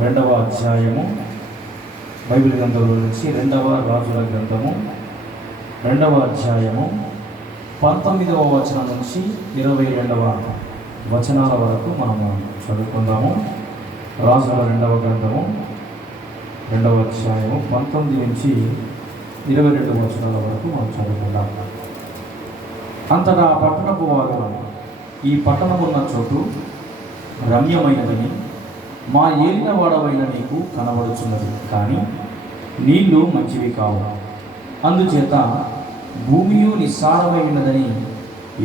రెండవ అధ్యాయము బైబిల్ గ్రంథంలో నుంచి రెండవ రాజుల గ్రంథము రెండవ అధ్యాయము పంతొమ్మిదవ వచనం నుంచి ఇరవై రెండవ వచనాల వరకు మనము చదువుకుందాము. రాజుల రెండవ గ్రంథము రెండవ అధ్యాయము పంతొమ్మిది నుంచి ఇరవై రెండు వచనాల వరకు మనం చదువుకుందాం అంతటా పట్టణపు వారు ఈ పట్టణమున్న చోటు రమ్యమైనదని మా ఏలిన వాడవైన నీకు కనబడుచున్నది. కానీ నీళ్ళు మంచివి కావు. అందుచేత భూమియు నిస్సారమైనదని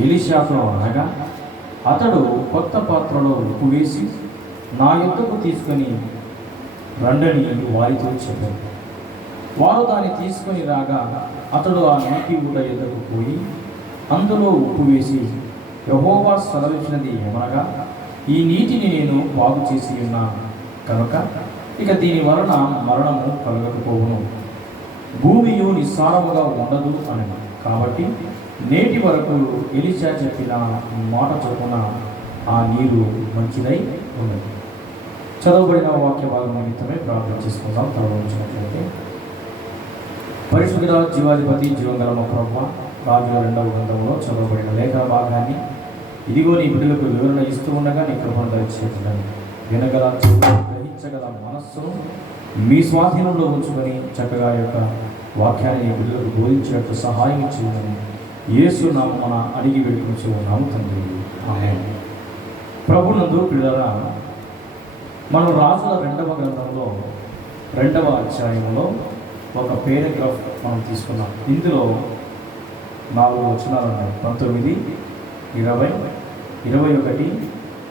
ఎలిషాతో అనగా అతడు కొత్త పాత్రలో ఉప్పు వేసి నా యుద్ధకు తీసుకొని రండని వారితో చెప్పాడు. వారు దాన్ని తీసుకొని రాగా అతడు ఆ నీటి ఊట యుద్ధకు పోయి అందులో ఉప్పు వేసి యహోవా సెలవిచ్చినది ఏమనగా ఈ నీటిని నేను బాగు చేసి ఉన్నాను. కనుక ఇక దీని వలన మరణము కలగకపోవును. భూమియు నిస్సారముగా ఉండదు అని కాబట్టి నేటి వరకు ఎలిచా చెప్పిన మాట చొప్పున ఆ నీరు మంచిదై ఉన్నది. చదవబడిన వాక్య భాగం నిమిత్తమే ప్రార్థన చేసుకుందాం. తలవంచినట్లయితే పరిశుద్ధ జీవాధిపతి జీవంగల ప్రభ ప్రభు రాజుల రెండవ గ్రంథంలో చదవబడిన లేఖ భాగాన్ని ఇదిగో నీ బిడ్డలకు వివరణ ఇస్తూ ఉండగా నీ కృపణ దయచేస్తున్నాను వినగల గ్రహించగల మనస్సును మీ స్వాధీనంలో ఉంచుకొని చక్కగా యొక్క వాక్యాన్ని నీ బిడ్డలకు బోధించేట్టు సహాయం చేయమని యేసు నామన అడిగి వేడుకొచ్చి ఉన్నాము తండ్రి ఆమేన్. ప్రభునందు పిల్లరా మనం రాజుల రెండవ గ్రంథంలో రెండవ అధ్యాయంలో ఒక పేరాగ్రాఫ్ మనం తీసుకున్నాం. ఇందులో నాలుగు వచనాలు ఉన్నాయి. పంతొమ్మిది ఇరవై ఇరవై ఒకటి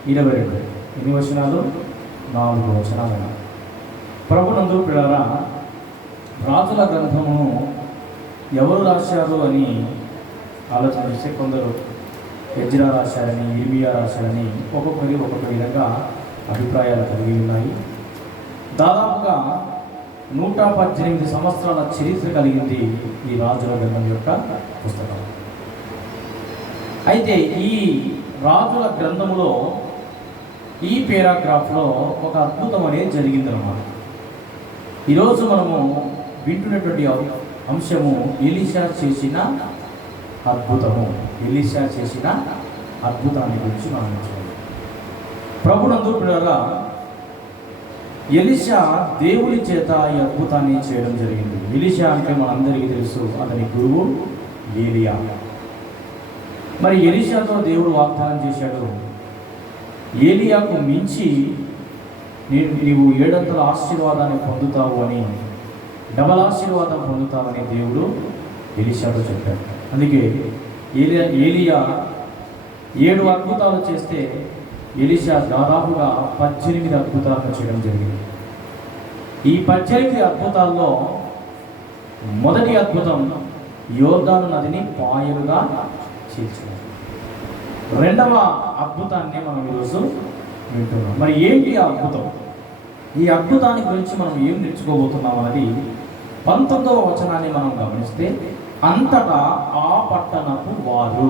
ఇరవై రెండు. ఎన్ని వచనాలు? నాలుగు వచనాలు. ప్రభునందు పిల్లరా రాజుల గ్రంథము ఎవరు రాశారు అని ఆలోచన చేస్తే కొందరు ఎజ్రా రాశారని ఇర్మియా రాశారని ఒక్కొక్కరి ఒక్కొక్క విధంగా అభిప్రాయాలు కలిగి ఉన్నాయి. దాదాపుగా నూట పద్దెనిమిది సంవత్సరాల చరిత్ర కలిగింది ఈ రాజుల గ్రంథం యొక్క పుస్తకం. అయితే ఈ రాజుల గ్రంథములో ఈ పేరాగ్రాఫ్లో ఒక అద్భుతం అనేది జరిగిందనమాట ఈరోజు మనము వింటున్నటువంటి అంశము ఎలిషా చేసిన అద్భుతము. ఎలిషా చేసిన అద్భుతాన్ని గురించి మనం ప్రభునందు పిల్లల ఎలిషా దేవుని చేత ఈ అద్భుతాన్ని చేయడం జరిగింది. ఎలిషా అంటే మనందరికీ తెలుసు అతని గురువు ఏలియా. మరి ఎలిషాతో దేవుడు వాగ్దానం చేశాడు. ఏలియాకు మించి నేను నీవు ఏడంతల ఆశీర్వాదాన్ని పొందుతావు అని డబల్ ఆశీర్వాదం పొందుతావని దేవుడు ఎలిషాతో చెప్పాడు. అందుకే ఏలియా ఏలియా ఏడు అద్భుతాలు చేస్తే ఎలిషా దాదాపుగా పద్దెనిమిది అద్భుతాలను చేయడం జరిగింది. ఈ పద్దెనిమిది అద్భుతాల్లో మొదటి అద్భుతం యోర్దాను నదిని పాయలుగా చీల్చింది రెండవ అద్భుతాన్ని మనం ఈరోజు వింటున్నాం. మరి ఏంటి ఆ అద్భుతం? ఈ అద్భుతాన్ని గురించి మనం ఏం నేర్చుకోబోతున్నాం అనేది పంతొమ్మిదవ వచనాన్ని మనం గమనిస్తే అంతటా ఆ పట్టణపు వారు.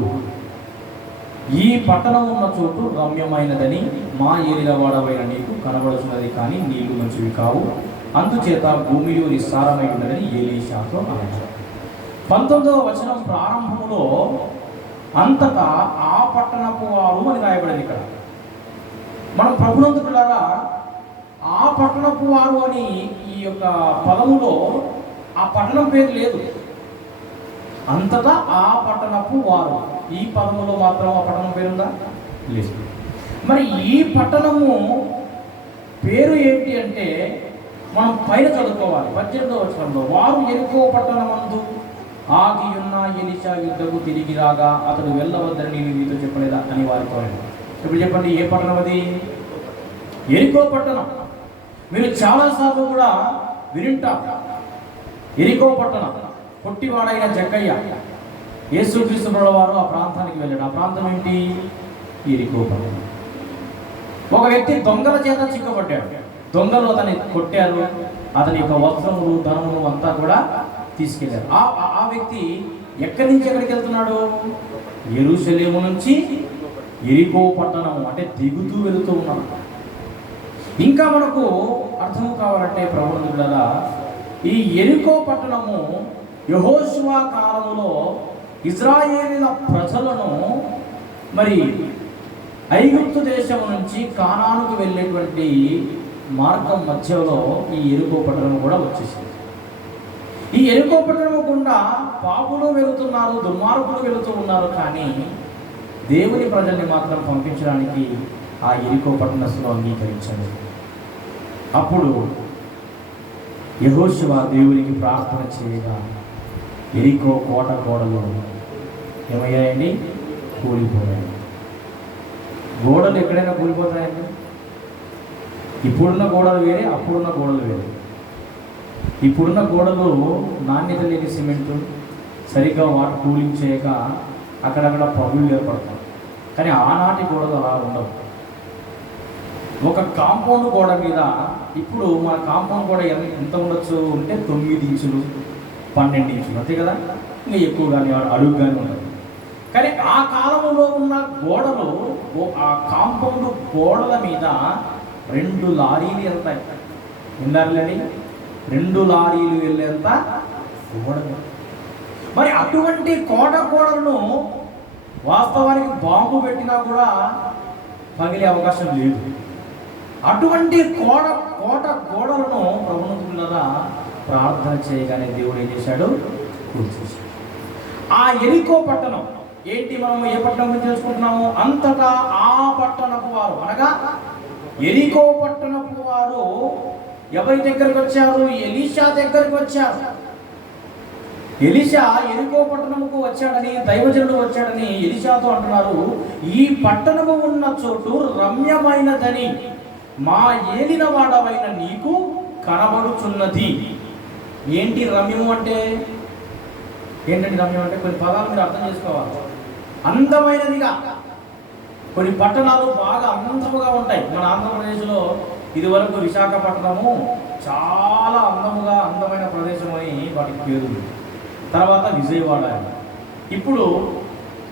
ఈ పట్టణం ఉన్న చోటు రమ్యమైనదని మా ఏలిలవాడవైన నీకు కనబడుతున్నది కానీ నీళ్ళు మంచివి కావు. అందుచేత భూమియు నిస్సారమై ఉన్నదని ఏలీషాతో అన్నారు. పంతొమ్మిదవ వచనం ప్రారంభంలో అంతటా ఆ పట్టణపు వారు అని రాయబడింది ఇక్కడ. మనం ప్రభునందుకులారా ఆ పట్టణపు వారు అని ఈ యొక్క పదములో ఆ పట్టణం పేరు లేదు. అంతటా ఆ పట్టణపు వారు. ఈ పదములో మాత్రం ఆ పట్టణం పేరుందా? లేదు. మరి ఈ పట్టణము పేరు ఏమిటి అంటే మనం పైన చదువుకోవాలి. పద్దెనిమిదవ వచనంలో వారు ఎరుకో పట్టణమందు ఆగి ఉన్న ఎలిచా యుద్ధకు తిరిగి రాగా అతడు వెళ్ళవద్దని నేను మీతో చెప్పలేదా? అని వారితో ఇప్పుడు చెప్పండి ఏ పట్టణం అది? ఎరికో పట్టణం. మీరు చాలాసార్లు కూడా వినింటా. ఎరికో పట్టణం. పొట్టివాడైన జగ్గయ్య యేసుక్రీస్తు వారు ఆ ప్రాంతానికి వెళ్ళాడు. ఆ ప్రాంతం ఏంటి? ఎరికో పట్టణం. ఒక వ్యక్తి దొంగల చేత చిక్కబడ్డాడు. దొంగలు అతన్ని కొట్టారు. అతని యొక్క వస్త్రములు ధనములు అంతా కూడా తీసుకెళ్ళారు. ఆ ఆ- వ్యక్తి ఎక్కడి నుంచి ఎక్కడికి వెళ్తున్నాడు? ఎరుసలేము నుంచి ఎరికో పట్టణం అంటే దిగుతూ వెళుతూ ఉన్నాడు. ఇంకా మనకు అర్థం కావాలంటే ప్రభుత్వ ఈ ఎరికో పట్టణము యహోశివా కాలంలో ఇజ్రాయేలీల ప్రజలను మరి ఐగుప్తు దేశం నుంచి కానానుకు వెళ్ళేటువంటి మార్గం మధ్యలో ఈ ఎరుకో పట్టణం కూడా వచ్చేసింది. ఈ ఎరుకో పట్టణముకుండా పాపులు వెళుతున్నారు దుర్మార్గులు వెళుతూ ఉన్నారు కానీ దేవుని ప్రజల్ని మాత్రం పంపించడానికి ఆ ఎరుకో పట్టణస్తులు అంగీకరించండి అప్పుడు యహోశివ దేవునికి ప్రార్థన చేయగా ఎరికో కోట గోడలు ఏమయ్యాయండి? కూలిపోయాయి. గోడలు ఎక్కడైనా కూలిపోతాయండి? ఇప్పుడున్న గోడలు వేరే అప్పుడున్న గోడలు వేరే. ఇప్పుడున్న గోడలు నాణ్యత లేని సిమెంటు సరిగ్గా వాటర్ కూలింగ్ చేయక అక్కడక్కడ పగులు ఏర్పడతాయి. కానీ ఆనాటి గోడలు అలా ఉండవు. ఒక కాంపౌండ్ గోడ మీద ఇప్పుడు మన కాంపౌండ్ గోడ ఎంత ఎంత ఉండొచ్చు అంటే తొమ్మిది ఇంచులు పన్నెండు ఇంచులు అంతే కదా? ఇంకా ఎక్కువ కానీ అడుగు కానీ ఉండదు. కానీ ఆ కాలంలో ఉన్న గోడలు ఓ- ఆ కాంపౌండ్ గోడల మీద రెండు లారీలు వెళ్తాయి. ఎన్ని లారీలండి రెండు లారీలు వెళ్ళేంత గోడలు మరి అటువంటి కోట గోడలను వాస్తవానికి బాంబు పెట్టినా కూడా పగిలే అవకాశం లేదు. అటువంటి కోడ కోట గోడలను ప్రభుత్వ ప్రార్థన చేయగానే దేవుడు ఏం చేశాడు? కూల్చేశాడు. ఆ ఎరికో పట్టణం ఏంటి మనం ఏ పట్టణం గురించి తెలుసుకుంటున్నాము? అంతటా ఆ పట్టణపు వారు అనగా ఎరికో పట్టణపు వారు ఎవరి దగ్గరికి వచ్చారు ఎలీషా దగ్గరికి వచ్చారు ఎలిషా ఎరుకో పట్టణముకు వచ్చాడని దైవజనుడు వచ్చాడని ఎలిషాతో అంటున్నారు. ఈ పట్టణము ఉన్న చోటు రమ్యమైనదని మా ఏలిన వాడవైన నీకు కనబడుచున్నది. ఏంటి రమ్యము అంటే? ఏంటండి రమ్యం అంటే? కొన్ని పదాలు మీరు అర్థం చేసుకోవాలి. అందమైనదిగా. కొన్ని పట్టణాలు బాగా అందముగా ఉంటాయి. మన ఆంధ్రప్రదేశ్లో ఇదివరకు విశాఖపట్నము చాలా అందముగా అందమైన ప్రదేశం అని వాటికి పేరు తర్వాత విజయవాడ ఇప్పుడు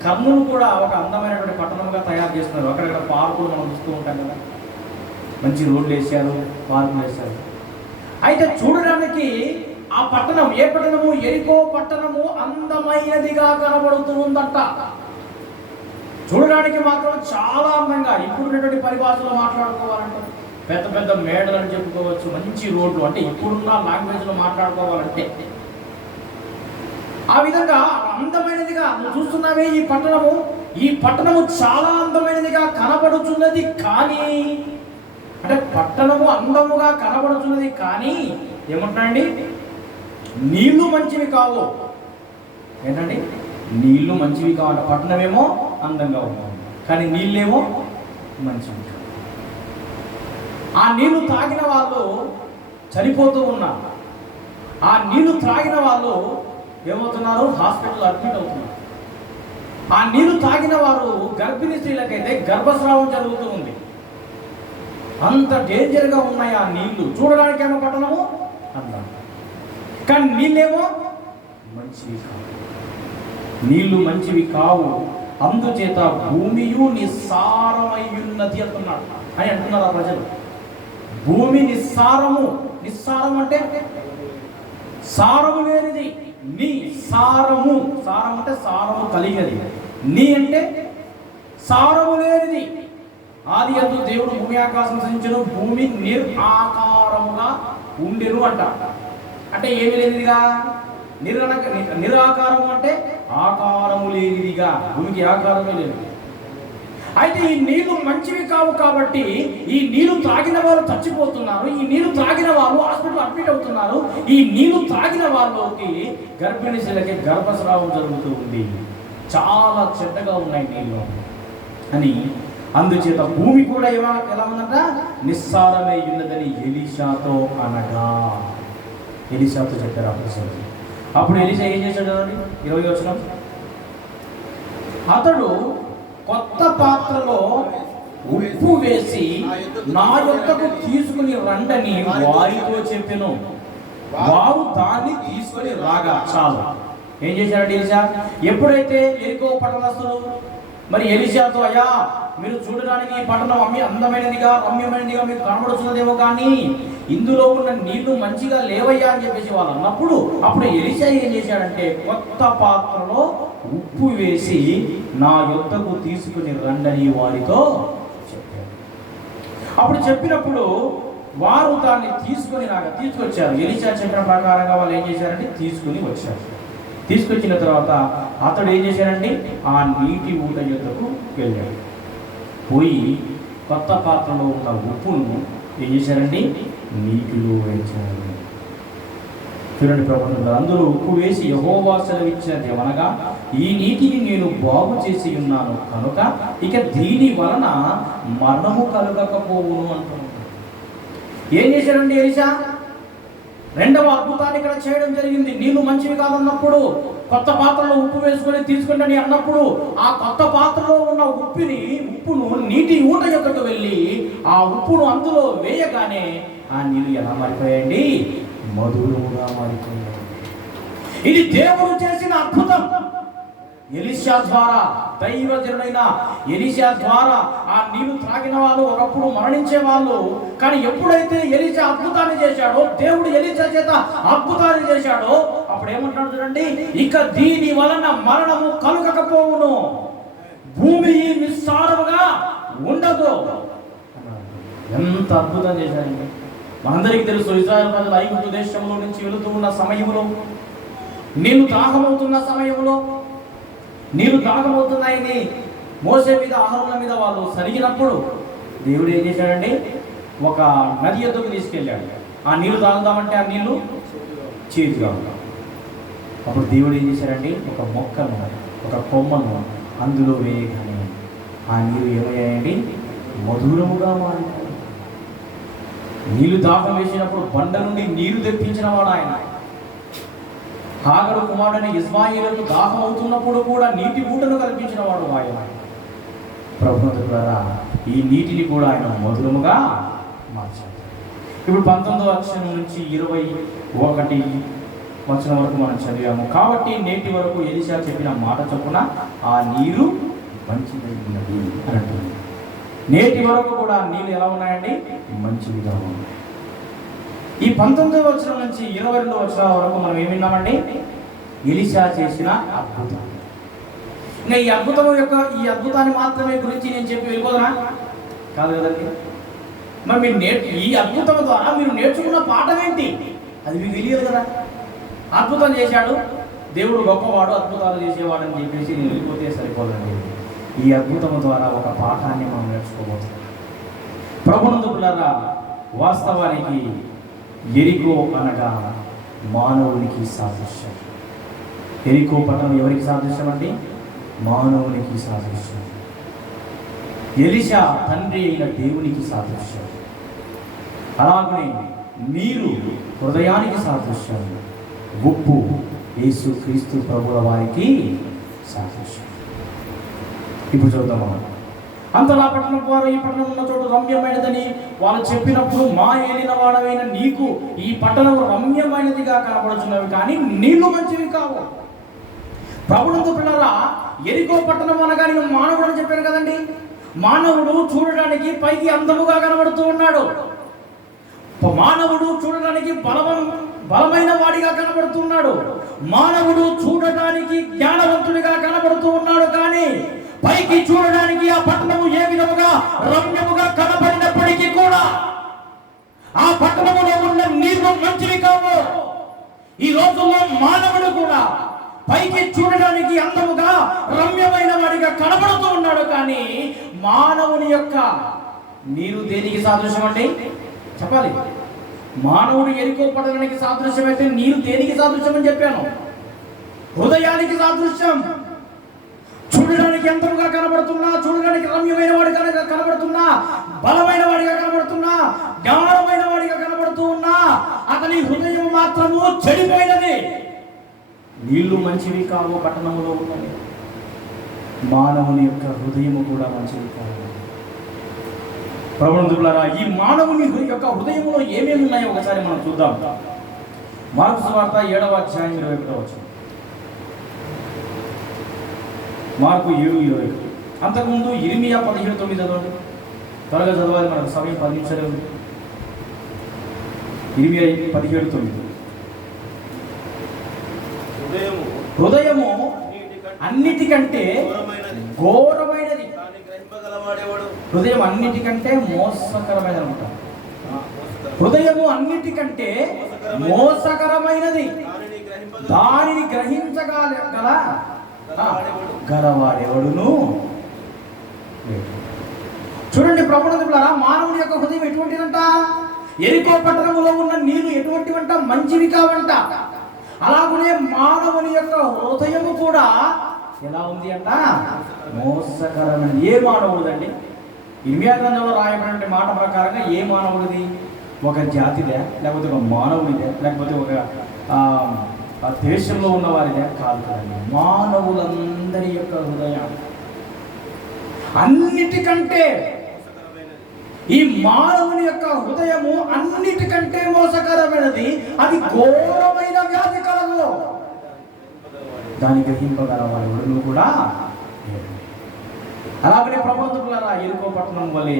కర్నూలు కూడా ఒక అందమైనటువంటి పట్టణంగా తయారు చేస్తున్నారు. అక్కడక్కడ పార్కులు మనం చూస్తూ ఉంటాం కదా. మంచి రోడ్లు వేసారు పార్కులు వేశారు. అయితే చూడడానికి ఆ పట్టణం ఏ పట్టణము? ఎరికో పట్టణము అందమైనదిగా కనబడుతూ ఉందట చూడడానికి మాత్రం చాలా అందంగా ఇప్పుడున్నటువంటి పరిభాషలో మాట్లాడుకోవాలంటే పెద్ద పెద్ద మేడలు అని చెప్పుకోవచ్చు మంచి రోడ్లు. అంటే ఇప్పుడున్న లాంగ్వేజ్లో మాట్లాడుకోవాలంటే. ఆ విధంగా అందమైనదిగా నువ్వు చూస్తున్నావే ఈ పట్టణము. ఈ పట్టణము చాలా అందమైనదిగా కనబడుచున్నది కానీ అంటే పట్టణము అందముగా కనబడుచున్నది కానీ ఏమంటాండి నీళ్ళు మంచివి కావు. ఏంటండి? నీళ్ళు మంచివి కావాలి పట్టణమేమో అందంగా ఉంటుంది కానీ నీళ్ళేమో మంచివి ఆ నీళ్ళు తాగిన వాళ్ళు చనిపోతూ ఉన్నారు. ఆ నీళ్ళు త్రాగిన వాళ్ళు ఏమవుతున్నారు? హాస్పిటల్ అడ్మిట్ అవుతున్నారు. ఆ నీళ్ళు తాగిన వారు గర్భిణీ స్త్రీలకైతే గర్భస్రావం జరుగుతూ ఉంది. అంత డేంజర్గా ఉన్నాయి ఆ నీళ్ళు. చూడడానికి ఏమో పట్టణము? అందం కానీ నీళ్ళేమో మంచివి కావు. నీళ్ళు మంచివి కావు. అందుచేత భూమియు నిస్సారమయ్యున్నది అంటున్నాడు. అని అంటున్నారు ఆ ప్రజలు. భూమి నిస్సారము. నిస్సారం అంటే? సారము లేనిది. నీ సారము. సారం అంటే సారము కలిగది. నీ అంటే సారము లేనిది. ఆది అందు దేవుడు భూమి ఆకాశం సృజించను. భూమి నిరాకారముగా ఉండెను అంట. అంటే ఏమి లేనిదిగా? నిరనక నిరాకారము అంటే ఆకారము లేనిదిగా. భూమికి ఆకారమే లేదు. అయితే ఈ నీళ్ళు మంచివి కావు కాబట్టి ఈ నీళ్ళు త్రాగిన వారు చచ్చిపోతున్నారు. ఈ నీళ్ళు త్రాగిన వారు హాస్పిటల్ అడ్మిట్ అవుతున్నారు. ఈ నీళ్ళు త్రాగిన వారిలోకి గర్భిణీశీలకి గర్భస్రావం జరుగుతూ ఉంది. చాలా చెడ్డగా ఉన్నాయి నీళ్ళు అని అందుచేత భూమి కూడా ఎలా ఎలా ఉందంట నిస్సారమై ఉన్నదని ఎలిషాతో అనగా. ఎలిషాతో చెప్పారు అప్పుడు అప్పుడు ఎలిషా ఏం చేశాడు చూడండి ఇరవై వచ్చిన అతడు కొత్త పాత్రలో ఉప్పు వేసి నా యొక్కకు తీసుకుని రండని వారితో చెప్పాను. వారు దాన్ని తీసుకొని రాగా చాలు. ఏం చేశాడు ఎలిషా ఎప్పుడైతే ఎరికో పట్టణస్తులు మరి ఎలిషాతో అయ్యా మీరు చూడడానికి ఈ పట్టణం అమ్మి అందమైనదిగా రమ్యమైనదిగా మీకు కనబడుతున్నదేమో కానీ ఇందులో ఉన్న నీళ్ళు మంచిగా లేవయ్యా అని చెప్పేసి వాళ్ళు అన్నప్పుడు అప్పుడు ఎలిషా ఏం చేశాడంటే కొత్త పాత్రలో ఉప్పు వేసి నా యుద్ధకు తీసుకుని రండని వారితో చెప్పాడు. అప్పుడు చెప్పినప్పుడు వారు దాన్ని తీసుకొని నాకు తీసుకొచ్చారు. ఎలిచా చెప్పిన ప్రకారంగా వాళ్ళు ఏం చేశారంటే తీసుకుని వచ్చారు. తీసుకొచ్చిన తర్వాత అతడు ఏం చేశాడండి ఆ నీటి ఊట యుద్ధకు వెళ్ళాడు. పోయి కొత్త పాత్రలో ఉన్న ఉప్పును ఏం చేశారండి? నీటిలో వేశారు చూడండి ప్రభుత్వం అందులో ఉప్పు వేసి యహోవాసలు ఇచ్చినది ఏమనగా ఈ నీటిని నేను బాగు చేసి ఉన్నాను కనుక ఇక దీని వలన మరణము కలగకపోవును అంటున్నాడు. ఏం చేశారండి ఎలిసా రెండవ అద్భుతాన్ని ఇక్కడ చేయడం జరిగింది. నీళ్ళు మంచివి కాదన్నప్పుడు కొత్త పాత్రలో ఉప్పు వేసుకొని తీసుకుంటని అన్నప్పుడు ఆ కొత్త పాత్రలో ఉన్న ఉప్పుని ఉప్పును నీటి ఊట యొక్కకు వెళ్ళి ఆ ఉప్పును అందులో వేయగానే ఆ నీళ్ళు ఎలా మారిపోయాయండి? మధురముగా మారిపోయాయి. ఇది దేవుడు చేసిన అద్భుతం. ఎలిషా ద్వారా దైవజనుడైన ఎలిషా ద్వారా ఆ నీళ్ళు త్రాగిన వాళ్ళు ఒకప్పుడు మరణించే వాళ్ళు. కానీ ఎప్పుడైతే ఎలిషా అద్భుతాన్ని చేశాడో దేవుడు ఎలిషా చేత అద్భుతాన్ని చేశాడో అప్పుడు ఏమంటాడు చూడండి ఇక దీని వలన మరణము కలుగకపోవును. భూమి నిస్సారముగా ఉండదు. ఎంత అద్భుతం చేశాడండి మనందరికీ తెలుసు ఇజ్రాయల్ ప్రజలు ఐగుప్తు దేశంలో నుంచి వెళుతూ ఉన్న సమయంలో నేను దాహమవుతున్న సమయంలో నీరు దాగమవుతున్నాయని మోసే మీద ఆహారాల మీద వాళ్ళు సరిగినప్పుడు దేవుడు ఏం చేశాడండి? ఒక నది ఎద్దుకు తీసుకెళ్ళాడు. ఆ నీళ్ళు తాగుదామంటే ఆ నీళ్ళు చేతిగా ఉంటాం అప్పుడు దేవుడు ఏం చేశాడండి? ఒక మొక్కను ఒక కొమ్మను అందులో వేయగానే ఆ నీరు ఏమయ్యాయండి? మధురముగా మారి నీళ్ళు దాహం వేసినప్పుడు బండ నుండి నీరు తెప్పించిన వాడు ఆయన. హాగరు కుమారుడని ఇస్మాయిలకు దాహం అవుతున్నప్పుడు కూడా నీటి ఊటను కల్పించిన వాడు ఆయన. ప్రభుత్వ ద్వారా ఈ నీటిని కూడా ఆయన మధురముగా మార్చాడు. ఇప్పుడు పంతొమ్మిదో అక్షరం నుంచి ఇరవై ఒకటి వచ్చిన వరకు మనం చదివాము. కాబట్టి నేటి వరకు ఎలిసా చెప్పిన మాట చొప్పున ఆ నీరు మంచిదై ఉన్నది అని అంటుంది. నేటి వరకు కూడా ఆ నీళ్ళు ఎలా ఉన్నాయండి? మంచివిగా ఉన్నాయి. ఈ పంతొమ్మిదవ వచ్చిన నుంచి ఇరవై రెండవ వచ్చిన వరకు మనం ఏమి విన్నామండి? ఎలిషా చేసిన అద్భుతం. ఇంకా ఈ అద్భుతం యొక్క ఈ అద్భుతాన్ని మాత్రమే గురించి నేను చెప్పి వెళ్ళిపోదనా? కాదు కదండి. మరి మీరు నేర్ ఈ అద్భుతం ద్వారా మీరు నేర్చుకున్న పాఠం ఏంటి? అది మీకు తెలియదు కదా. అద్భుతం చేశాడు. దేవుడు గొప్పవాడు అద్భుతాలు చేసేవాడు అని చెప్పేసి నేను వెళ్ళిపోతే సరిపోదండి. ఈ అద్భుతం ద్వారా ఒక పాఠాన్ని మనం నేర్చుకోబోతున్నాం ప్రభునందుకులారా వాస్తవానికి ఎరికో అనగా మానవునికి సాదృశ్యం. ఎరికో పట్టణం ఎవరికి సాదృశ్యం అండి? మానవునికి సాదృశ్యం. ఎలిషా తండ్రి అయిన దేవునికి సాదృశ్యం. అలాగనే మీరు హృదయానికి సాదృశ్యం. ఉప్పు యేసు క్రీస్తు ప్రభుల వారికి సాదృశ్యం. ఇప్పుడు చూద్దాం అంతలా పట్టణం వారు ఈ పట్టణం ఉన్న చోటు రమ్యమైనదని వాళ్ళు చెప్పినప్పుడు మా ఏలిన వాడవైన నీకు ఈ పట్టణం రమ్యమైనదిగా కనబడుతున్నవి కానీ నీళ్ళు మంచివి కావు. ప్రభునందు పిల్లరా ఎరికో పట్టణం అనగా నేను మానవుడు అని చెప్పాను కదండి. మానవుడు చూడడానికి పైకి అందముగా కనబడుతూ ఉన్నాడు. మానవుడు చూడడానికి బలవం బలమైన వాడిగా కనబడుతున్నాడు. మానవుడు చూడటానికి జ్ఞానవంతుడిగా కనబడుతూ ఉన్నాడు కానీ పైకి చూడడానికి ఆ పట్టణము ఏ విధముగా రమ్యముగా కనబడినప్పటికీ కూడా ఆ పట్టణములో ఉన్న నీళ్ళు మంచివి కావు. ఈ రోజుల్లో మానవుడు కూడా పైకి చూడడానికి అందముగా రమ్యమైన వాడిగా కనబడుతూ ఉన్నాడు కానీ మానవుని యొక్క నీరు దేనికి సాదృశ్యం అండి? చెప్పాలి. మానవుడు ఎరుకోపడడానికి సాదృశ్యం అయితే నీరు దేనికి సాదృశ్యం అని చెప్పాను? హృదయానికి సాదృశ్యం. చూడడానికి ఎంతగా కనబడుతున్నా చూడడానికి రమ్యమైన వాడిగా కనబడుతున్నా బలమైన వాడిగా కనబడుతున్నా జ్ఞానమైన వాడిగా కనబడుతూ ఉన్నా అతని హృదయం మాత్రము చెడిపోయినది. నీళ్ళు మంచివి కావు పట్టణంలో ఉన్నది మానవుని యొక్క హృదయము కూడా మంచిది కాదు. ప్రబంధులారా ఈ మానవుని యొక్క హృదయంలో ఏమేమి ఉన్నాయో ఒకసారి మనం చూద్దాం. మార్పు వార్త ఏడవ అధ్యాయం ఇరవై ఒకటో వచ్చింది మార్పు ఏడు ఇరవై. ఒకటి. అంతకుముందు ఇరిమియా పదిహేడు తొమ్మిది చదవండి. త్వరగా చదవాలి మనకు సమయం పది నిమిషాలే ఉంది. ఇరిమియా పదిహేడు తొమ్మిది. హృదయము అన్నిటికంటే ఘోరమైనది. హృదయం అన్నిటికంటే మోసకరమైనది. అనమాట హృదయము అన్నిటికంటే మోసకరమైనది. దానిని గ్రహించగల గలవాడెవడును చూడండి ప్రభుత్వారా మానవుడి యొక్క హృదయం ఎటువంటిదంట? ఎరుకో పట్టణంలో ఉన్న నీళ్ళు ఎటువంటివంట? మంచివి కావంట. అలాగనే మానవుని యొక్క హృదయము కూడా ఎలా ఉంది అంట? మోసకరమైనది. ఏ మానవుడిదండి? ఇర్మియా గ్రంథంలో రాయబడిన మాట ప్రకారంగా ఏ మానవుడిది? ఒక జాతిదే లేకపోతే ఒక మానవుడిదే లేకపోతే ఒక ఆ, దేశంలో ఉన్న వారిదే కాదు కదండి. మానవులందరి యొక్క హృదయం అన్నిటికంటే ఈ మానవుని యొక్క హృదయము అన్నిటికంటే మోసకరమైనది. అది ఘోరమైన వ్యాధి కలదు. దాన్ని గ్రహింపగలవాడు ఎవడును కూడా లేడు. అలాగనే ప్రబంధకులారా ఎరుకో పట్టణం వలె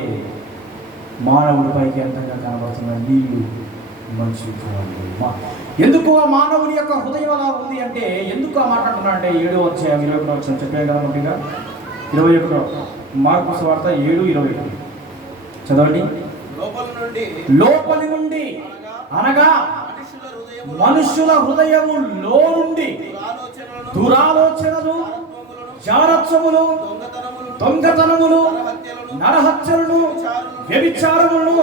మానవుడి పైకి ఎంతగా కనబడుతున్న నీళ్ళు మంచి ఎందుకు ఆ మానవుని యొక్క హృదయం అలా ఉంది అంటే ఎందుకు ఆ మాట అంటే ఏడు వచ్చే ఇరవై ఒకటో వచ్చిన చెప్పాను కదా ముఖ్యంగా ఇరవై ఒకటో మార్పు వార్త ఏడు ఇరవై ఒకటి. చదవండి. లోపల నుండి. అనగా మనుషుల హృదయము లో నుండి దురాలోచనలు జారత్వములు దొంగతనములు నరహత్యలను వ్యభిచారములను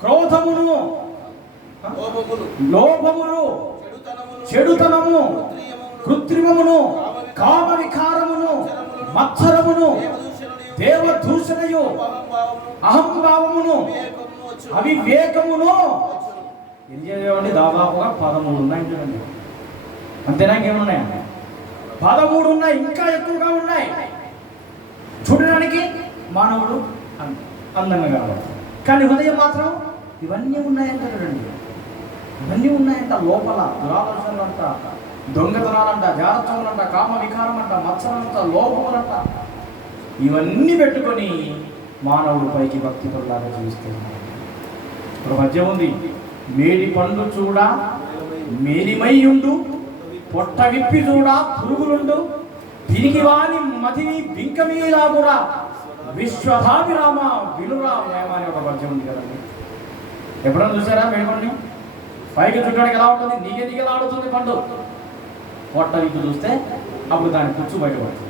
క్రోధమును లోభములు, చెడుతనము కృత్రిమమును కామ వికారమును మత్సరమును దేవదూషణయు అహంభావమును. అవివేకమును చేయండి దాదాపుగా పదమూడు ఉన్నాయి చూడండి. అంతేనా ఇంకేమున్నాయా? పదమూడు ఉన్నాయి ఇంకా ఎక్కువగా ఉన్నాయి. చూడడానికి మానవుడు అందంగా కనబడతాడు కానీ హృదయం మాత్రం ఇవన్నీ ఉన్నాయంట చూడండి. ఇవన్నీ ఉన్నాయంట లోపల దురాలోచనలంట అంట దొంగతనాలంట జాగ్రత్తలంట కామ వికారమంట అంట మత్సరంట లోపములంట. ఇవన్నీ పెట్టుకొని మానవుడు పైకి భక్తి పరులాగా జీవిస్తున్నాడు. ఇప్పుడు ఉంది మేడి పండు చూడ మేలిమై ఉండు పొట్ట విప్పి చూడ పురుగులుండు తిరిగి వాని మతిని బింకమీలాగురా విశ్వధాభిరామ వినురా విలురా మేమని ఒక పద్యం ఉంది కదండి. ఎప్పుడన్నా చూసారా మేడిపండుని పైకి చుట్టడానికి ఎలా ఉంటుంది? నీకే నీకే ఆడుతుంది పండు? పొట్ట విప్పి చూస్తే అప్పుడు దాని పుచ్చు బయటపడుతుంది.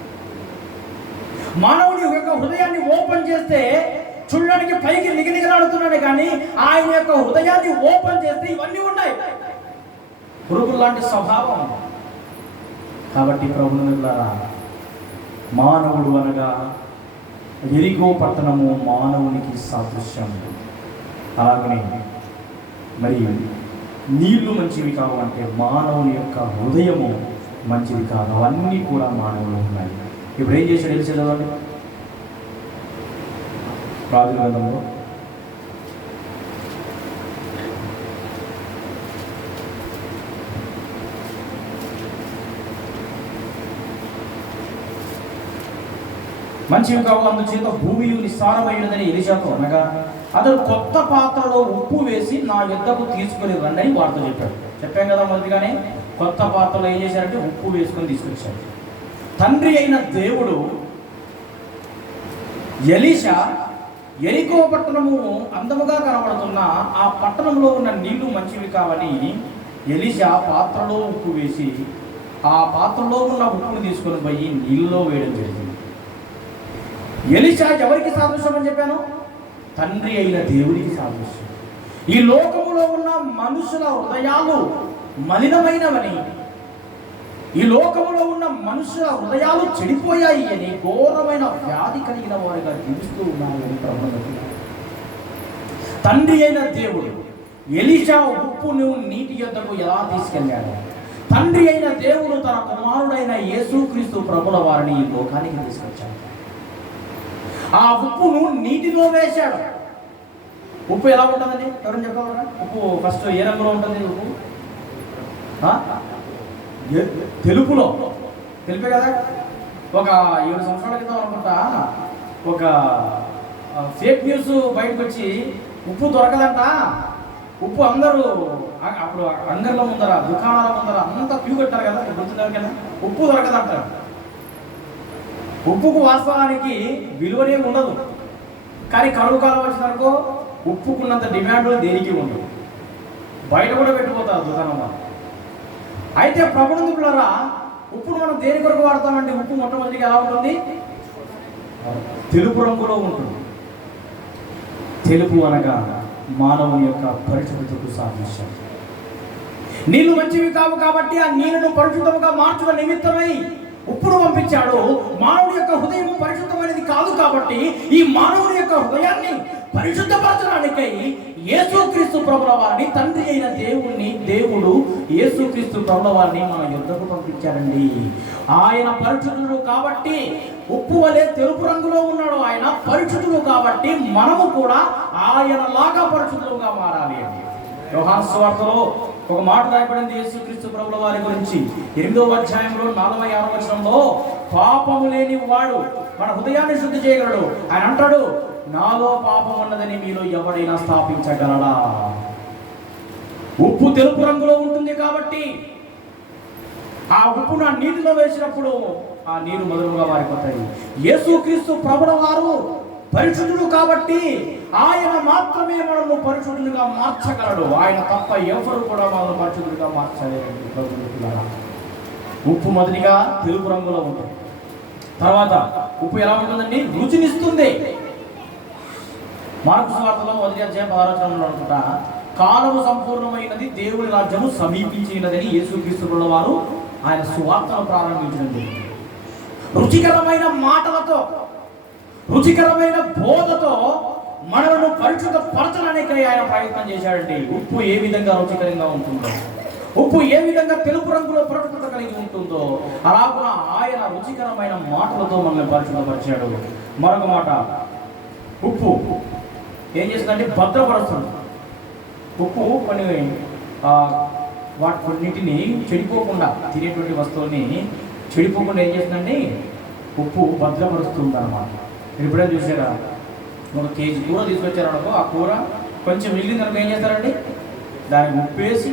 మానవుడి యొక్క హృదయాన్ని ఓపెన్ చేస్తే చూడడానికి పైకి నిగనిగలాడుతున్నాడు కానీ ఆయన యొక్క హృదయాన్ని ఓపెన్ చేస్తే ఇవన్నీ ఉన్నాయి. పురుగులు లాంటి స్వభావం. కాబట్టి ప్రభునులారా మానవుడు అనగా ఎరిగో పట్టణము మానవునికి సాదృశ్యం. అలాగనే మరి నీళ్ళు మంచివి కావు అంటే మానవుని యొక్క హృదయము మంచిది కాదు. అవన్నీ కూడా మానవులు ఉన్నాయి. ఇప్పుడు ఏం చేశాడు? ఏం చదవండి రాజు గ్రంథంలో. మంచివి కావు అందుచేత భూమి నిస్సారమైనదని ఎలిజాతో అనగా అతడు కొత్త పాత్రలో ఉప్పు వేసి నా యుద్ధకు తీసుకుని రండి అని వార్త చెప్పాడు. చెప్పాం కదా మొదటిగానే కొత్త పాత్రలో ఏం చేశారంటే ఉప్పు వేసుకొని తీసుకొచ్చాడు తండ్రి అయిన దేవుడు ఎలీషా ఎరికో పట్టణము అందముగా కనబడుతున్న ఆ పట్టణంలో ఉన్న నీళ్ళు మంచివి కావని ఎలిషా పాత్రలో ఉప్పు వేసి ఆ పాత్రలో ఉన్న ఉప్పును తీసుకొని పోయి నీళ్ళలో వేయడం జరిగింది. ఎలిషా ఎవరికి సాదృశ్యం అని చెప్పాను? తండ్రి అయిన దేవునికి సాదృశ్యం. ఈ లోకములో ఉన్న మనుషుల హృదయాలు మలినమైనవని ఈ లోకములో ఉన్న మనుషుల హృదయాలు చెడిపోయాయి అని ఘోరమైన వ్యాధి కలిగిన వారిగా జీవిస్తూ ఉన్నారు ప్రభుత్వం తండ్రి అయిన దేవుడు ఎలిషా ఉప్పును నీటి యొద్దకు ఎలా తీసుకెళ్ళాడు? తండ్రి అయిన దేవుడు తన కుమారుడైన యేసుక్రీస్తు ప్రభుల వారిని ఈ లోకానికి తీసుకొచ్చాడు. ఆ ఉప్పును నీటిలో వేశాడు. ఉప్పు ఎలా ఉంటుందండి? ఎవరైనా చెప్పగలరా? ఉప్పు ఫస్ట్ ఏ రంగులో ఉంటుంది ఉప్పు? తెలుపులో. తెలుపే కదా? ఒక ఏడు సంవత్సరాల క్రితం అనుకుంటా ఒక ఫేక్ న్యూస్ బయటకు వచ్చి ఉప్పు దొరకదంట. ఉప్పు అందరూ అప్పుడు అంగర్ల ముందర దుకాణాల ముందర అంతా క్యూ కట్టారు కదా? గుర్తున్నారు కదా ఉప్పు దొరకదంటారు. ఉప్పుకు వాస్తవానికి విలువనే ఉండదు. కానీ కరువు కాలం వచ్చిననుకో ఉప్పుకున్నంత డిమాండ్ దేనికి ఉండదు. బయట కూడా పెట్టిపోతారు దుకాణం అయితే ప్రభుత్వ ఉప్పును మనం దేని కొరకు వాడతామండి? ఉప్పు మొట్టమొదటిగా ఎలా ఉంటుంది? తెలుపు రంగులో ఉంటుంది. తెలుపు అనగా మానవుని యొక్క పరిశుభ్రతకు సాదృశ్యం. నీళ్ళు మంచివి కావు కాబట్టి ఆ నీళ్ళను పరిశుభ్రముగా మార్చుట నిమిత్తమై ఉప్పును పంపించాడు. మానవుడి యొక్క హృదయం పరిశుద్ధమైనది కాదు కాబట్టి ఈ మానవుడి యొక్క హృదయాన్ని పరిశుద్ధపరచడానికై యేసుక్రీస్తు ప్రభుల వారిని తండ్రి అయిన దేవుణ్ణి దేవుడు యేసుక్రీస్తు ప్రభుల వారిని మన యుద్ధకు పంపించారండి ఆయన పరిశుద్ధుడు కాబట్టి ఉప్పు వలె తెలుపు రంగులో ఉన్నాడు ఆయన పరిశుద్ధుడు కాబట్టి మనము కూడా ఆయన లాగా పరిశుద్ధులుగా మారాలి అండి. యోహాను సువార్తలో ఒక మాట రాయబడింది యేసుక్రీస్తు ప్రభుల వారి గురించి. ఎనిమిదవ అధ్యాయంలో నలభై ఆరో వచనంలో పాపము లేని వాడు మన హృదయాన్ని శుద్ధి చేయగలడు. ఆయన అంటాడు నాలో పాపం ఉన్నదని మీలో ఎవడైనా స్థాపించగలడా? ఉప్పు తెలుపు రంగులో ఉంటుంది కాబట్టి ఆ ఉప్పు నా నీటిలో వేసినప్పుడు ఆ నీరు మధురంగా మారిపోతాయి. యేసుక్రీస్తు ప్రభుల వారు పరిశుద్ధుడు కాబట్టి ఆయన మాత్రమే మనము పరిశుద్ధులుగా మార్చగలడు. ఆయన తప్ప ఎవరు కూడా మనల్ని పరిశుద్ధులుగా మార్చలేరు ఉప్పు మొదటిగా తెలుపు రంగులో ఉంటుంది తర్వాత ఉప్పు ఎలా ఉంటుందండి? రుచినిస్తుంది. మార్పు స్వార్థలో మొదటి అధ్యాయం పదార్థంలో అనుకుంటా కాలము సంపూర్ణమైనది దేవుని రాజ్యము సమీపించినదని యేసుక్రీస్తున్న వారు ఆయన సువార్తను ప్రారంభించినది రుచికరమైన మాటలతో రుచికరమైన బోధతో మనలను పరిశుద్ధ పరచడానికి ఆయన ప్రయత్నం చేశాడండి ఉప్పు ఏ విధంగా రుచికరంగా ఉంటుందో ఉప్పు ఏ విధంగా తెలుపు రంగులో ప్రకటన కలిగి ఉంటుందో అలాగున ఆయన రుచికరమైన మాటలతో మనల్ని పరిశుద్ధపరిచాడు. మరొక మాట ఉప్పు ఏం చేస్తుందంటే భద్రపరుస్తుంది. ఉప్పు కొన్ని వాటి కొన్నిటిని చెడిపోకుండా తినేటువంటి వస్తువుని చెడిపోకుండా ఏం చేస్తుందండి ఉప్పు భద్రపరుస్తుంది అన్నమాట మీరు ఇప్పుడే చూసారా? ఒక కేజీ కూర తీసుకొచ్చారనుకో ఆ కూర కొంచెం మిగిలింది అనుకో ఏం చేస్తారండి? దానికి ఉప్పు వేసి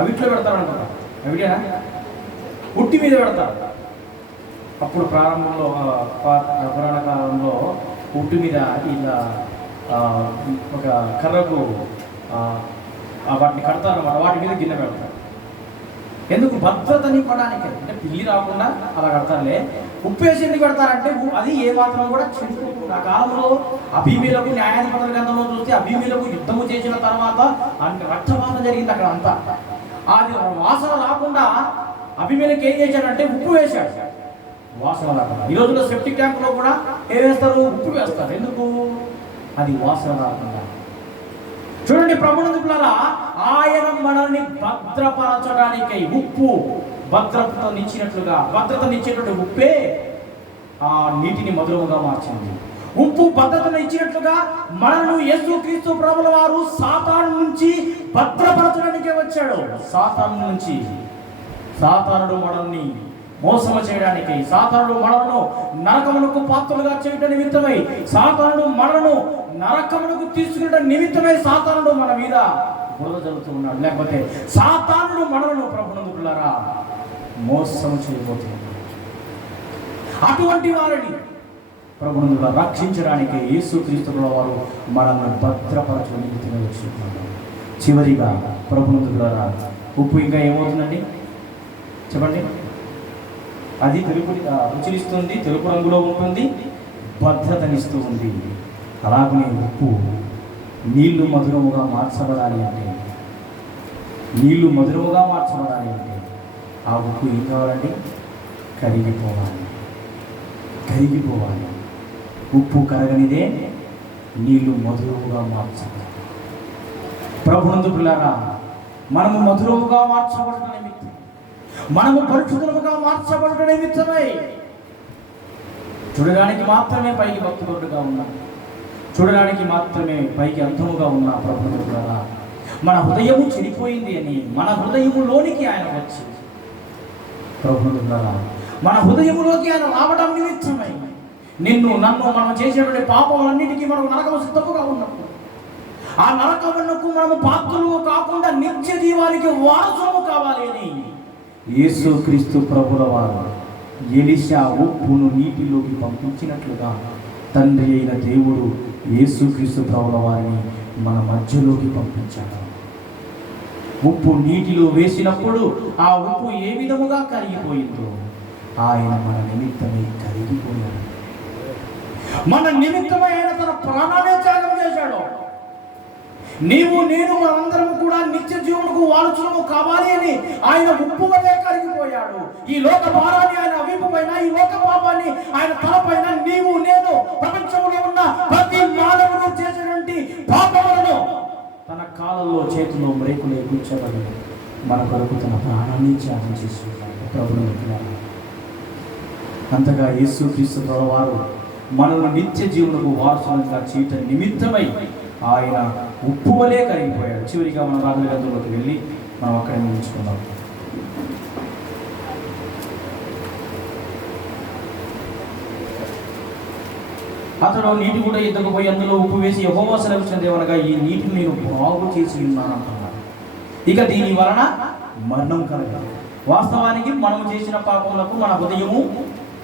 అవిట్లో పెడతారనుకుంటా అవిటేనా? ఉట్టి మీద పెడతారు. అప్పుడు ప్రారంభంలో పురాణ కాలంలో ఉట్టు మీద ఇలా ఒక కర్రకు వాటిని కడతారు వాటి మీద గిన్నె పెడతారు. ఎందుకు భద్రతని ఇవ్వడానికి అంటే పిల్లి రాకుండా అలా కడతారులే. ఉప్పు వేసి ఎందుకు పెడతారంటే అది ఏ మాత్రం కూడా చెడిపోకుండా ఆ కాలంలో అభిమీలకు న్యాయాధిపతుల గ్రంథంలో చూస్తే అభిమీలకు యుద్ధము చేసిన తర్వాత అంటే రక్తపాతం జరిగింది అక్కడ అంతా. అది వాసన రాకుండా అభిమీలకు ఏం చేశాడంటే ఉప్పు వేశాడు. వాసన రాకుండా. ఈ రోజుల్లో సెప్టిక్ ట్యాంక్లో కూడా ఏం వేస్తారు? ఉప్పు వేస్తారు. ఎందుకు? అది వాసన రాకుండా. చూడండి ప్రభుత్వారా ఆయన మనల్ని భద్రపరచడానికై ఉప్పు భద్రతనిచ్చినట్లుగా భద్రతనిచ్చేటువంటి ఉప్పే ఆ నీటిని మధురముగా మార్చింది. ఉప్పు భద్రతను ఇచ్చినట్లుగా మనల్ని యేసుక్రీస్తు ప్రభుల వారు సాతాను నుంచి భద్రపరచడానికే వచ్చాడు. సాతాను నుంచి సాతానుడు మనల్ని మోసము చేయడానికి సాతానుడు మనలను నరకమునకు పాత్రలుగా చేయడం నిమిత్తమై సాతానుడు మనలను నరకమునకు తీసుకునే నిమిత్తమై సాతానుడు మన మీద బురద జరుగుతూ ఉన్నాడు. లేకపోతే సాతానుడు మనలను ప్రభునందుకులారా మోసము చేయబోతున్నాడు అటువంటి వారిని ప్రభునందుగా రక్షించడానికి యేసుక్రీస్తు వారు మనల్ని భద్రపరచు నిమిత్తమే వచ్చినాడు చివరిగా ప్రభునందుకులారా ఉప్పు ఇంకా ఏమవుతుందండి? చెప్పండి. అది తెలుపు రుచినిస్తుంది తెలుపు రంగులో ఉంటుంది భద్రతనిస్తూ ఉంది. అలాగనే ఉప్పు నీళ్ళు మధురముగా మార్చబడాలి అంటే నీళ్ళు మధురముగా మార్చబడాలి అంటే ఆ ఉప్పు ఏం కావాలండి? కరిగిపోవాలి. కరిగిపోవాలి. ఉప్పు కరగనిదే నీళ్ళు మధురముగా మార్చాలి ప్రభునందు పిల్లరా మనము మధురముగా మార్చబడిన మనము పరిశుద్ధులుగా మార్చబడటమే నిమిత్తమై చూడడానికి మాత్రమే పైకి భక్తుడుగా ఉన్నా. చూడడానికి మాత్రమే పైకి అంతముగా ఉన్న ప్రభుత్వం ద్వారా మన హృదయము చెడిపోయింది అని మన హృదయములోనికి ఆయన వచ్చి ప్రభుత్వం ద్వారా మన హృదయములోకి ఆయన రావడం నిమిత్తమై. నిన్ను నన్ను మనం చేసేటువంటి పాపములన్నిటికీ మనం నరకము సిద్ధముగా ఉన్నప్పుడు ఆ నరకమునకు మనము పాత్రలు కాకుండా నిత్య జీవానికి వారసము కావాలి అని యేసు క్రీస్తు ప్రభుల వారు ఎలిషా ఉప్పును నీటిలోకి పంపించినట్లుగా తండ్రి అయిన దేవుడు యేసు క్రీస్తు ప్రభుల వారిని మన మధ్యలోకి పంపించాడు. ఉప్పు నీటిలో వేసినప్పుడు ఆ ఉప్పు ఏ విధముగా కరిగిపోయిందో ఆయన మన నిమిత్తమే కరిగిపోయాడు. మన నిమిత్తమే ఆయన తన ప్రాణాలే త్యాగం చేశాడు. నీవు నేను మనందరం కూడా నిత్య జీవులకు వారసులము కావాలి అని ఆయన ఉప్పు వలె కరిగిపోయాడు. ఈ లోక భారాన్ని ఆయన అవిపు పైన ఈ లోక పాపాన్ని ఆయన తలపైన నీవు నేను ప్రపంచంలో ఉన్న ప్రతి మానవుడు చేసినటువంటి పాపములను తన కాలంలో చేతిలో మ్రేకులే కూర్చోబడి మన కొరకు తన ప్రాణాన్ని త్యాగం చేస్తున్నాడు. అంతగా యేసు క్రీస్తు వారు మనల్ని నిత్య జీవులకు వారసులంగా చేయటం నిమిత్తమై ఆయన ఉప్పు వలే కరిగిపోయాడు. చివరిగా మన రాజుల గంధంలోకి వెళ్ళి మనం అక్కడే ముగించుకుందాం. అతడు నీటి కూడా ఇద్దరు పోయి అందులో ఉప్పు వేసి యహోవా సెలవిచ్చిన దేవనగా ఈ నీటిని నేను బాగు చేసి ఉన్నానంటున్నాను ఇక దీని వలన మరణం కలగదు. వాస్తవానికి మనము చేసిన పాపములకు మన హృదయము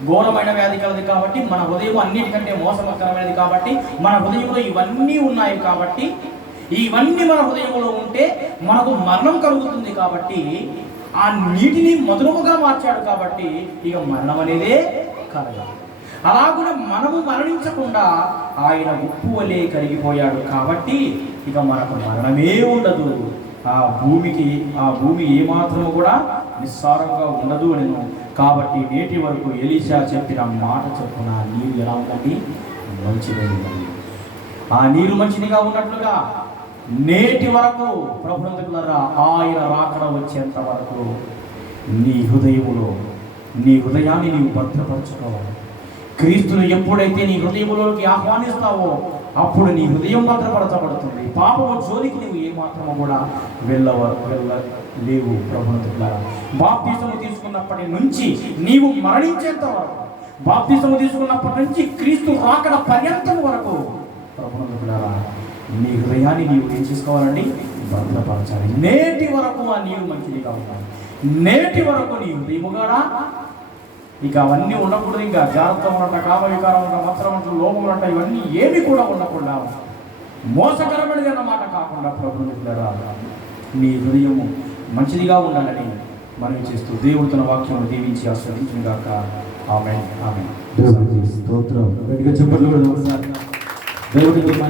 ఘోరమైన వ్యాధి కలది కాబట్టి మన హృదయం అన్నిటికంటే మోసకరమైనది కాబట్టి మన హృదయంలో ఇవన్నీ ఉన్నాయి కాబట్టి ఇవన్నీ మన హృదయంలో ఉంటే మనకు మరణం కలుగుతుంది కాబట్టి ఆ నీటిని మధురముగా మార్చాడు కాబట్టి ఇక మరణం అనేదే కలగదు. కూడా మనము మరణించకుండా ఆయన ఉప్పు వలె కరిగిపోయాడు కాబట్టి ఇక మనకు మరణమే ఉండదు. ఆ భూమికి ఆ భూమి ఏమాత్రము కూడా నిస్సారంగా ఉండదు అని కాబట్టి నేటి వరకు ఎలీషా చెప్పిన మాట చెప్పున నీరు ఎలా ఉందండి? మంచిదే ఆ నీరు మంచిదిగా ఉన్నట్లుగా నేటి వరకు ప్రభుత్వ ఆయన రాకడ వచ్చేంత వరకు నీ హృదయములో నీ హృదయాన్ని నీవు భద్రపరచుకోవాలి క్రీస్తును ఎప్పుడైతే నీ హృదయంలోకి ఆహ్వానిస్తావో అప్పుడు నీ హృదయం భద్రపరచబడుతుంది. పాపము జోలికి నువ్వు ఏమాత్రము కూడా వెళ్ళవ వెళ్ళలేవు ప్రభుత్వ బాప్తిసము తీసుకున్నప్పటి నుంచి నీవు మరణించేంత వరకు బాప్తిసము తీసుకున్నప్పటి నుంచి క్రీస్తు రాకడ పర్యంతం వరకు ప్రభుత్వ నీ హృదయాన్ని నీవు ఏం చేసుకోవాలండి? భద్రపరచాలి. నేటి వరకు ఆ నీవు మంచిదిగా ఉండాలి నేటి వరకు నీ హృదయము కూడా ఇక అవన్నీ ఉండకూడదు. ఇంకా జాగ్రత్త ఉన్నట కామవికారం ఉంట మత్సరం ఉంట లోపం ఉంట ఇవన్నీ ఏమి కూడా ఉండకుండా మోసకరమైనది అన్నమాట కాకుండా ప్రభుత్వ నీ హృదయము మంచిదిగా ఉండాలని మనవి చేస్తూ దేవుడు తన వాక్యం దీవించి ఆస్వాదించిన గాక. ఆమె ఆమె స్తోత్రం. గట్టిగా చెప్పట్లు కూడా ఒకసారి దేవుడికి